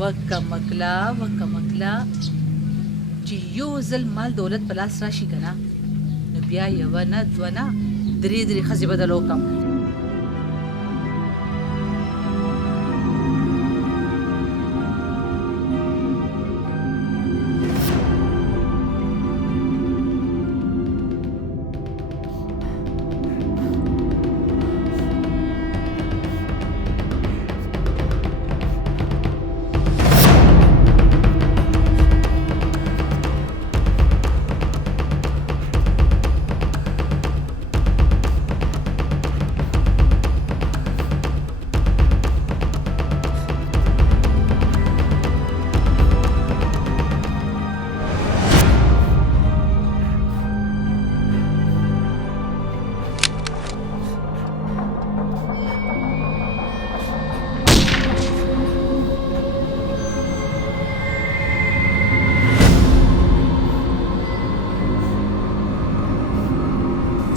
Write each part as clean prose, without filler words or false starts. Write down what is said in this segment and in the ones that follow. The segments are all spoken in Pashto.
وکمکلا چې یو ځل مال دولت په لاس راشي که نه نو بیا یوه نه دوه نه درې ښځې به دله وکړم.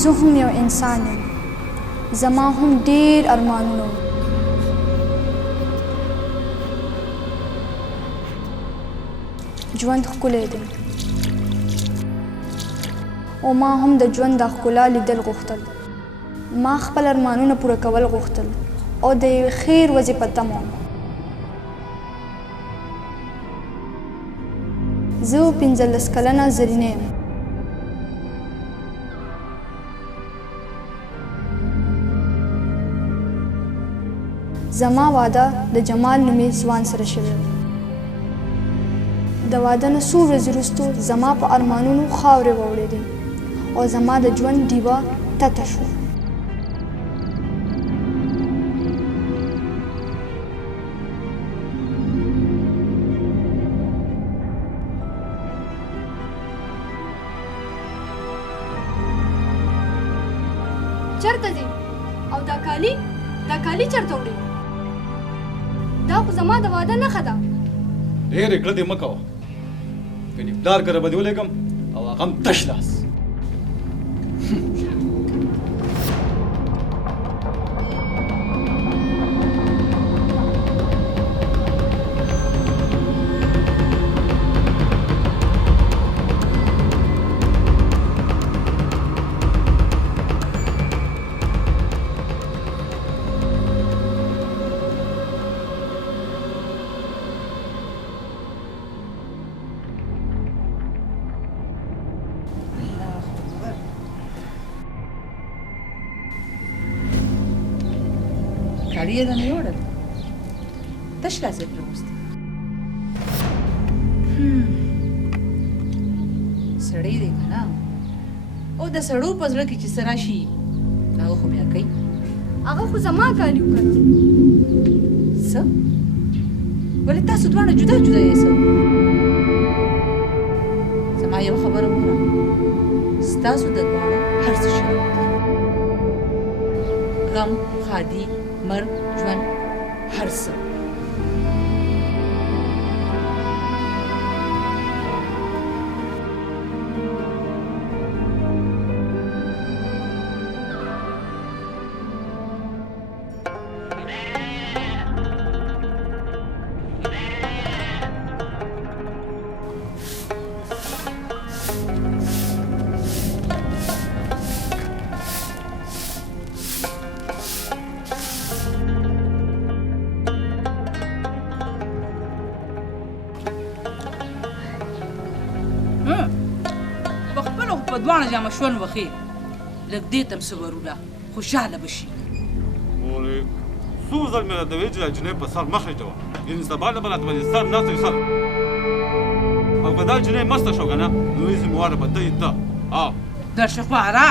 زه هم یو انسان یم، زما هم ډېر ارمانونه وو. ژوند ښکلی دی او ما هم د ژوند د ښکلا لیدل غوښتل. ما خپل ارمانونه پوره کول غوښتل او د یوې خیر ورځې په تمه وم. زه 15 کلنه زرینه یم. زما واده د جمال نومي ځوان سره شوی و. د واده نه څو ورځې وروستو زما په ارمانونو خاورې واورېدې او زما د ژوند ډیوه تته شوه. چرته ځې؟ او دا کالي چرته وړې؟ دا خو زما د واده نښه ده. ډېرې کړه دې مه کوه، که ډیپدار کره به دې ولېږم او هغه هم تش لاس. کالي یې نه یوړل، تش لاس یې پرېوستی. سړی دی که نه، او د سړو په زړه کې چې څه راشي هغه خو بیا کوي. هغه خو زما کالي و که نه. څه؟ ولې تاسو دواړه جدا جدا یې څه؟ زما یوه خبره وره، ستاسو د دواړو هر څه شرط دی. غم، ښادي، مرګ، ژوند، هر څه. په دواړه جامه شون وخې لږ دې ته م صبرونه خوشحاله به شي. مورې څو ځل مې راته ویل چې دا جنۍ په سر مه خېټوه، یعنې سبا نه به راته باندې سر ناست وي سر. او که دا جنۍ مسته شوه که نه نو هېڅ مواره به ته یې ته درشه خواره.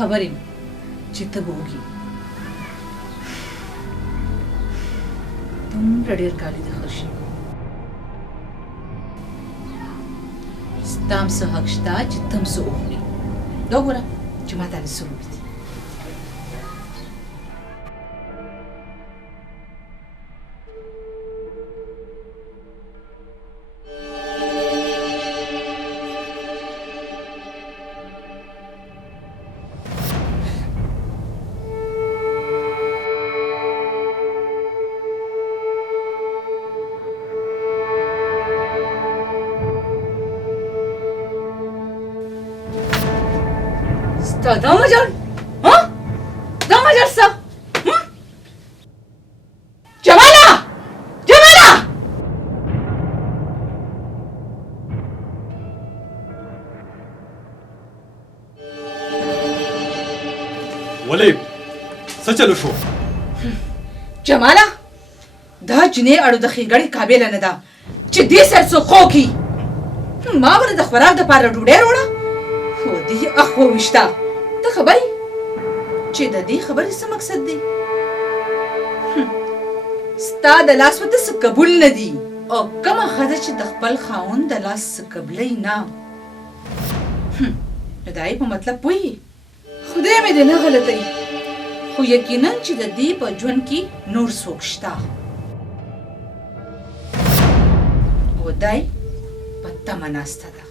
خبر یم چې ته به وږي دومره ډېر کالي دي خرشي ستا هم څه حق شته چې ته هم څه وخورې دا وګوره چې ما ته دې څه وکړي دا مجال ها دا مجال څه جماله جماله ولې څه چلو شو جماله دا جنې اړو د ښېګړې قابله نه ده چې دې سر څوک خو کي ما ورته د خوراک دپاره ډوډۍ راوړه خو دې اخ وویشته ته خبرې چې د دې خبرې څه مقصد دی ستا د لاس ورته څه قبول نه دي او کومه ښځه چې د خپل خاوند د لاس څه قبلوي نه نو د هغې په مطلب پوهېږي خدای مې دې نه غلطوي خو یقینا چې د دې په ژوند کې نور څوک شته او دی په تمه ناسته ده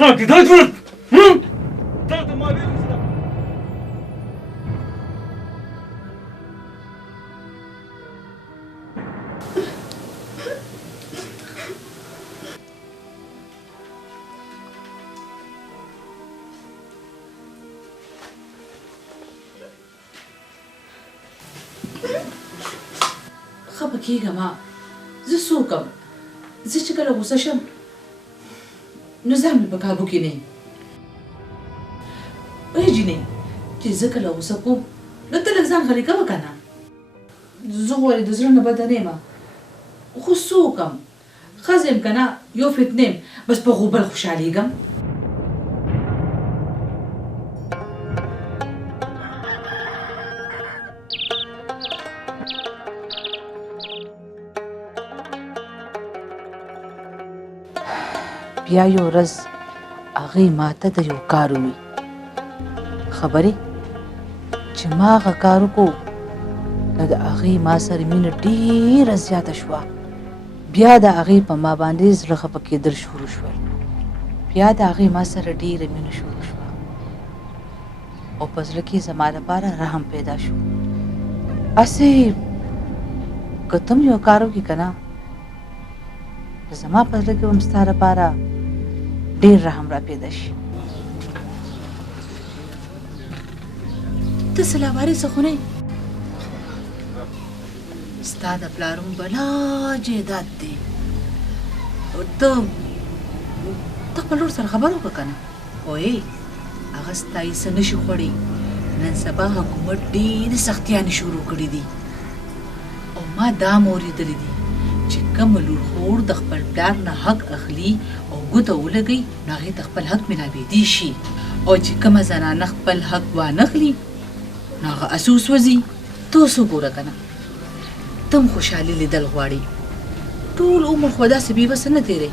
Tak, daj tu! Tak, to ma wiele. خفه کېږه ما زه څه وکړم زه چې کله غوسه شم نو ځان مې په کابو کې نه وایي جینۍ چې زه کله غوسه کوم نو ته لږ ځان غلی کوه که نه زه خو ولې د زړه نه بده نه یم خو څه وکړم ښځه یم که نه یو فتنه یم بس په غوبل خوشحالېږم بیا یو ورځ هغې ماته د یو کار ووي خبرې چې ما هغه کار وکړو نو د هغې ما سره مینه ډېره زیاته شوه بیا د هغې په ما باندې زړه خفه کېدل شروع شول بیا د هغې ما سره ډېره مینه شروع شوه او په زړه کې زما لپاره رحم پیدا شو هسې که ته هم یو کار وکړې که نه زما په زړه کې هم ستا لپاره ډېر رحم را پیدا شي ته سلاوارې څه خو نه ستا د پلار هم بلا جایداد دی او ته خپل ورور سره خبره وکړه که نه وایي هغه ستا یې څه نشي خوړی نن سبا حکومت ډېرې سختیانې شروع کړي دي او ما دا م اورېدلی دي چې کومه لور خور د خپل پلار نه حق اخلي او ګوته ولګوي نو هغې ته خپل حق ملاوېدی شي او چې کومه زنانه خپل حق وانخلي نو هغه اسې وسوځي ته اوس وګوره که نه ته هم خوشحالي لیدل غواړې ټول عمر خو داسې بېوسه نه تېری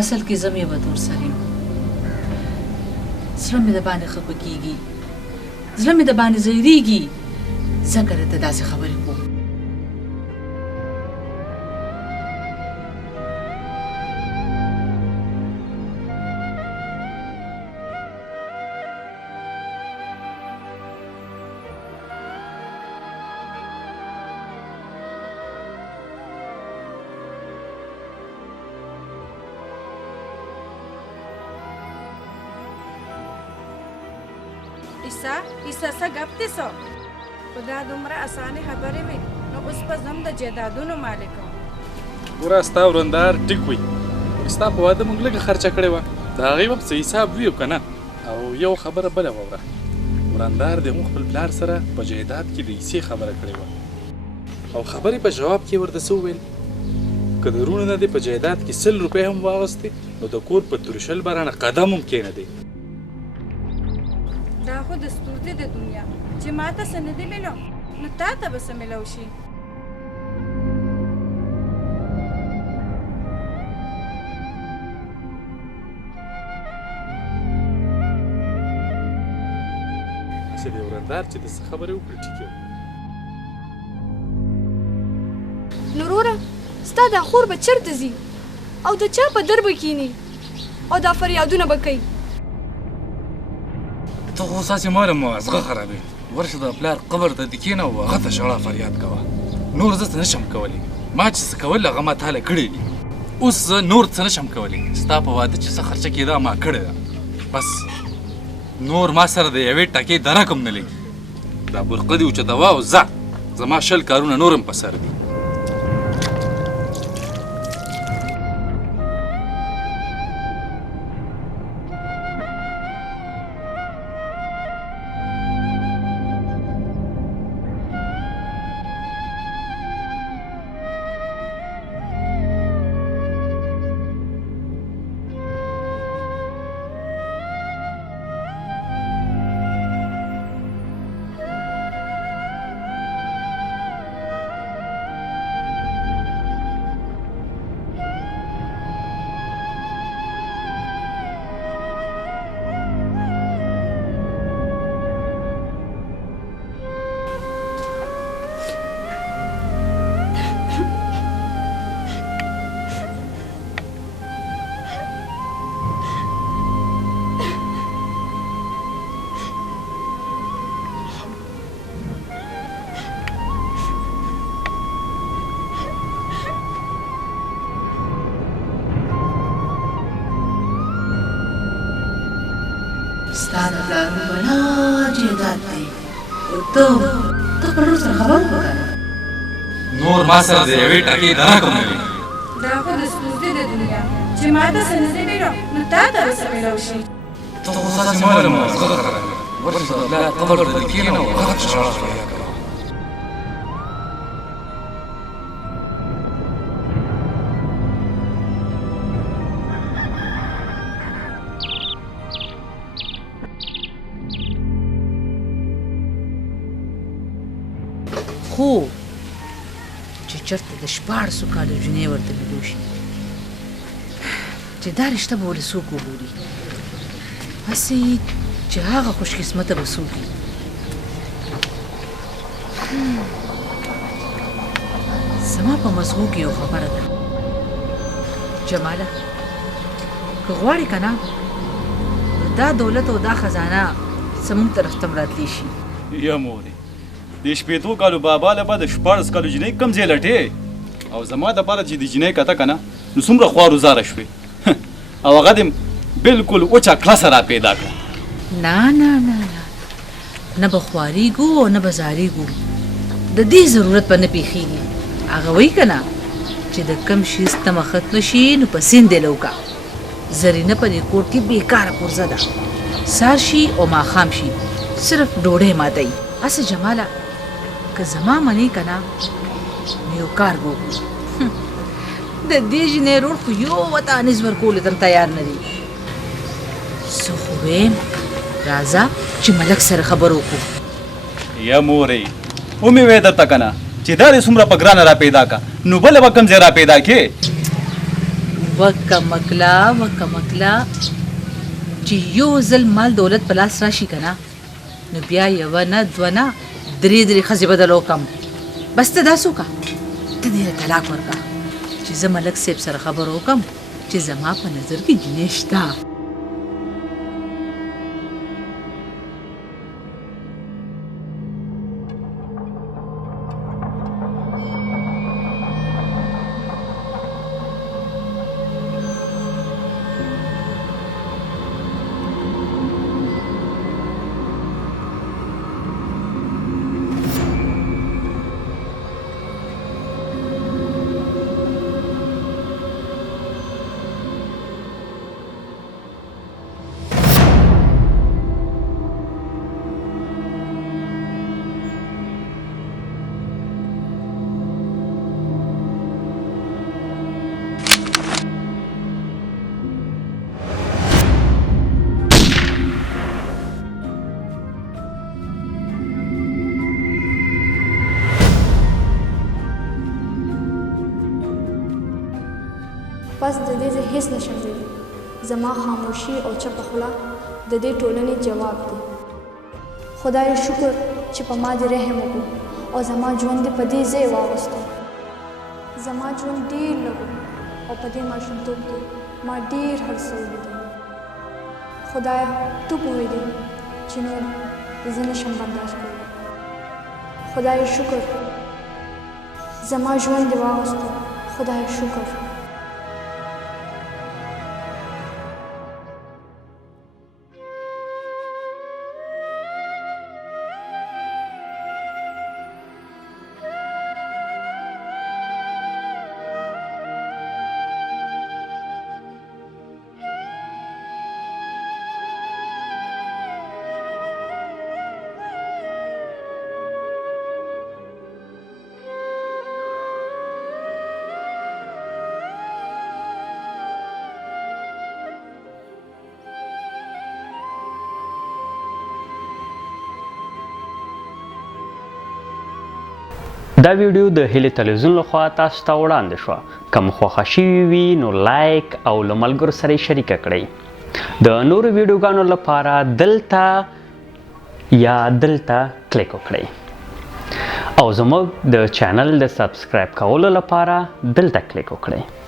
اصل کې زه مې ورته ورسره یم زړه مې د باندې خفه کېږي زړه مې د باندې ځایرېږي ځکه درته داسې خبرې کوم ایسا څه ګپ دی څه خو دا دومره اسانې خبرې وې نو اوس به زه هم د جایدادونو مالک وم ګوره ستا ورندار ټیک وي ستا په واده موږ لږه خرچه کړې وه د هغې وخت څه حساب وي که نه او یو خبره بله واوره ورندار د موږ خپل پلار سره په جایداد کې د حصې خبره کړې وه او خبرې په جواب کې ورته څه وویل که د وروڼو نه دې په جایداد کې 100 روپۍ هم واغستې نو د کور په ترشل برانه قدم هم کښېنهدی. دا خو دستور دی د دنیا چې ما ته څه نه دي ملو نو تا ته به څه ملو شي. هسې د ورندار چې د څه خبرې وکړي ټیک یم. نو وروره ستا دا خور به چېرته ځي او د چا په در به کښېني او دا فریادونه به کوي؟ ته خو ستاسې ماله مغزغه خرابوي. ورشه د پلار قبر ته دې کښېنه او هغه ته ژړه فریاد کوه. نور زه څه نشم کولی. ما چې څه کول هغه ما تاله کړي دي. اوس زه نور څه نشم کولی. ستا په واده چې څه خرچه کېده ما کړې ده. بس نور ما سره د یوې ټکې درک هم نه لګي. دا برقه دې اوچتوه او ځه. زما 20 کارونه نور هم په سر دي. ستا د پلارونو بلا جایداد دی او ته خپل ورور سره خبرې وکړه کنه. نور ما سره د یوې ټکې درک هم نه لګي. دا خو دستور دی د دنیا چې ما ته څه نه دي ملو نو تا ته به څه ملو شي. ته خو ستاسې ماله مغزغه خرابوي. ورشه د پلار قبر ته دې کښېنه او هغه ته ژړه فریاد کوه. خو چې چېرته د 14 کالو جنۍ ورته ملو شي چې دا رشته به ولې څوک وګوري؟ هسې چې هغه خوش قسمته به څوک وي. زما په مزغو کې یو خبره ده جماله، که غواړې که نه نو دا دولت او دا خزانه زموږ طرف ته راتلی شي. یا مورې د 15 کالو بابا له به د 14 کالو جنۍ کم ځای لټې او زما دپاره چې د جنۍ کته که نه نو څومره خوارو شوې او هغه دې بلکل اوچه کلسه را پیدا کړه. نه نه نه نه نه به خواریږو او نه به زاریږو. د دې ضرورت به نه پیښیږي. هغه وایي که نه چې د کم شي ستمه ختمه شي نو په سیند دې لوکه. زرینه په دې کور کې بېکاره پرزه ده. سهار شي او ماښام شي صرف ډوډۍ ماتوي. هسې جماله که زما منې که نه نو یو کار به وکړو. د دې جنۍ رور خو یو وطانیز ورکولو ته تیار نه دي. زه خو ویم راځه چې ملک سره خبر وکړو. یا مورې ومې وی درته که نه چې دا دې څومره په ګرانه را پیدا که نو بله به کوم ځای را پیدا کې. وکه مکله چې یو ځل مال دولت په لاس راشي که نه نو بیا یوه نه دوه نه درې ښځې به دله وکړم. بس ته داسې وکړه ته دې طلاق ورکړه چې زه ملک صاحب سره خبر وکړم چې زما په نظر کې جنۍ شته. پس د دې زه هیڅ نشم ویلی زما خاموشي او چپه خوله د دې ټولنې جواب دی خدای شکر چې په ما دې رحم وکړو او زما ژوند دې په دې ځای واغوستی زما ژوند ډېر لږ او په دې ماشومتوب کې ما ډېر هر څه ولیدل خدایه تو پوهېږې چې نور زه نشم برداشت کولی خدای شکر زما ژوند دې واغوستی خدای شکر دا ویډیو د هیلې تلویزیون لخوا تاسو ته وړاندې شوه کوم خوښه شوي وي نو لایک او له ملګرو سره یې شریکه کړئ د نورو ویډیوګانو لپاره دلته کلیک وکړئ او زموږ د چینل د سبسکرایب کولو لپاره دلته کلیک وکړئ